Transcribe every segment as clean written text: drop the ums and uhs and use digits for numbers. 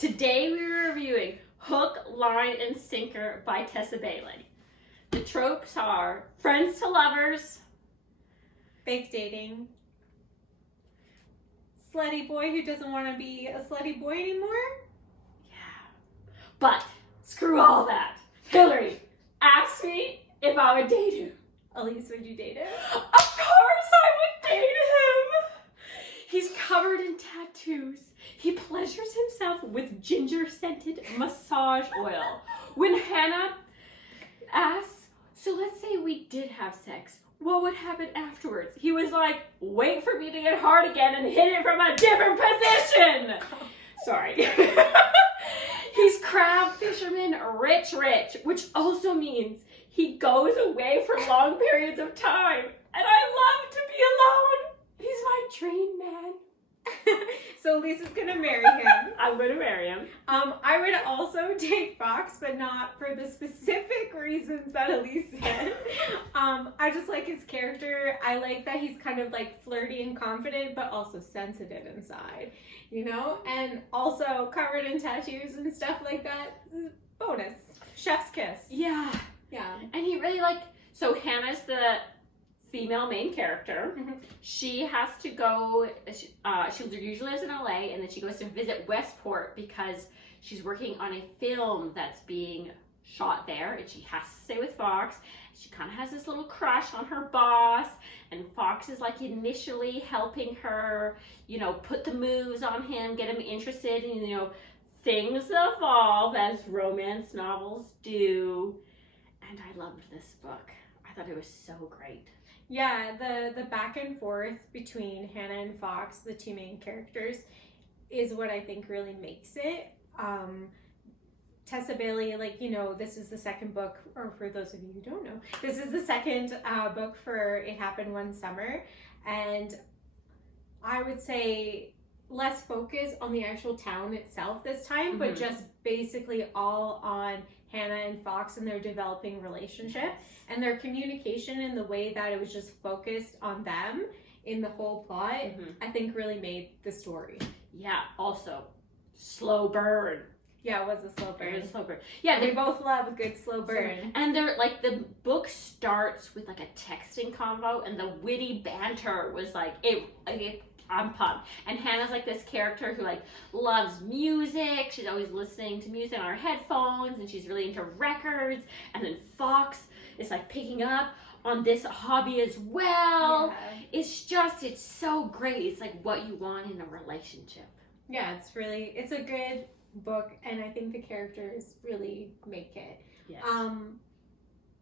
Today we are reviewing Hook, Line, and Sinker by Tessa Bailey. The tropes are friends to lovers, fake dating, slutty boy who doesn't want to be a slutty boy anymore. yeah. But screw all that. Hillary, ask me if I would date him. Elise, would you date him? Of course I would date him. He's covered in tattoos. He pleasures himself with ginger-scented massage oil. When Hannah asks, so let's say we did have sex, what would happen afterwards? He was like, wait for me to get hard again and hit it from a different position. Sorry. He's crab fisherman rich, which also means he goes away for long periods of time. And I love to be alone. He's my dream man. So Lisa's gonna marry him. I'm gonna marry him. I would also date Fox, but not for the specific reasons that Elise said. I just like his character. I like that he's kind of like flirty and confident, but also sensitive inside, you know? And also covered in tattoos and stuff like that. Bonus. Chef's kiss. Yeah. Yeah. And he really so Hannah's the female main character. Mm-hmm. She has to go, she usually lives in LA, and then she goes to visit Westport because she's working on a film that's being shot there, and she has to stay with Fox. She kind of has this little crush on her boss, and Fox is like initially helping her, put the moves on him, get him interested, and things evolve as romance novels do. And I loved this book. I thought it was so great. Yeah, the back and forth between Hannah and Fox, the two main characters, is what I think really makes it. Tessa Bailey, this is the second book, or for those of you who don't know, this is the second book for It Happened One Summer, and I would say less focus on the actual town itself this time, but just basically all on Hannah and Fox and their developing relationship and their communication in the way that it was just focused on them in the whole plot, I think really made the story. Yeah, also, slow burn. Yeah, it was a slow burn. It was a slow burn. Yeah, we both love a good slow burn. And they're the book starts with a texting convo, and the witty banter was I'm pumped. And Hannah's this character who loves music. She's always listening to music on her headphones, and she's really into records. And then Fox is picking up on this hobby as well. Yeah. It's so great. It's what you want in a relationship. Yeah, it's a good book, and I think the characters really make it. Yes.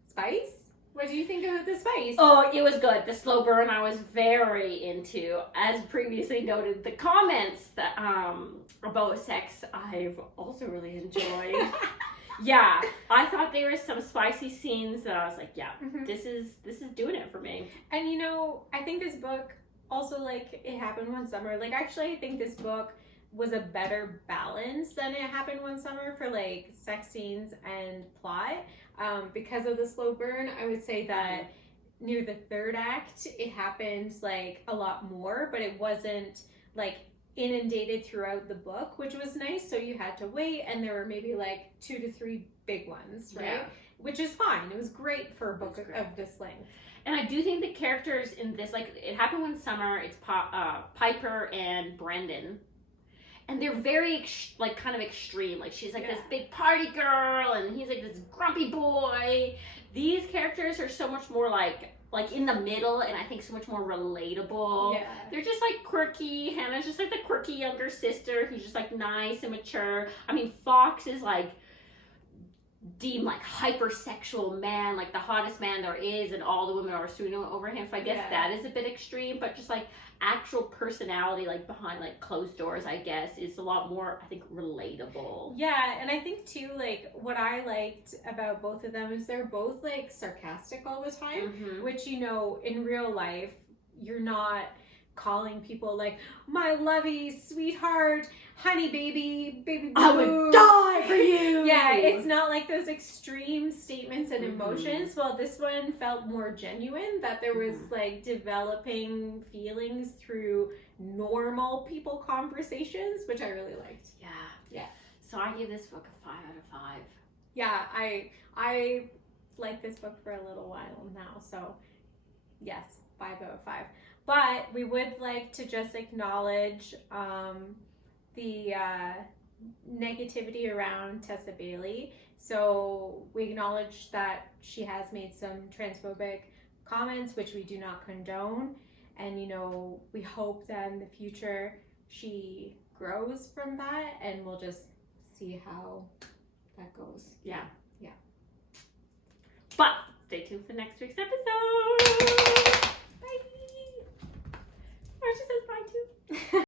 Spice? What do you think of the spice? Oh, it was good. The slow burn I was very into. As previously noted, the comments that about sex I've also really enjoyed. Yeah, I thought there were some spicy scenes that I was this is doing it for me. And I think this book also It Happened One Summer. Actually, I think this book was a better balance than It Happened One Summer for sex scenes and plot. Because of the slow burn, I would say that near the third act, it happened a lot more, but it wasn't inundated throughout the book, which was nice. So you had to wait, and there were maybe 2 to 3 big ones, right? Yeah. Which is fine. It was great for a book of this length. And I do think the characters in this, It Happened One Summer, it's Piper and Brendan. And they're very, kind of extreme. She's this big party girl, and he's this grumpy boy. These characters are so much more in the middle, and I think so much more relatable. Yeah. They're just quirky. Hannah's just the quirky younger sister who's just nice and mature. I mean, Fox is deemed hypersexual man, the hottest man there is, and all the women are swooning over him. So I guess that is a bit extreme, but just actual personality behind closed doors, I guess, is a lot more, I think, relatable. Yeah, and I think too what I liked about both of them is they're both sarcastic all the time, which in real life you're not calling people my lovey, sweetheart, honey baby boo. I would die for you. Yeah, it's not those extreme statements and emotions. Well, this one felt more genuine, that there was developing feelings through normal people conversations, which I really liked. Yeah. So I give this book a 5 out of 5. Yeah, I like this book for a little while now, so yes, 5 out of 5. But we would like to just acknowledge the negativity around Tessa Bailey. So we acknowledge that she has made some transphobic comments, which we do not condone. And, you know, we hope that in the future she grows from that, and we'll just see how that goes. Yeah. Yeah. But stay tuned for next week's episode. Bye. Or she says bye too.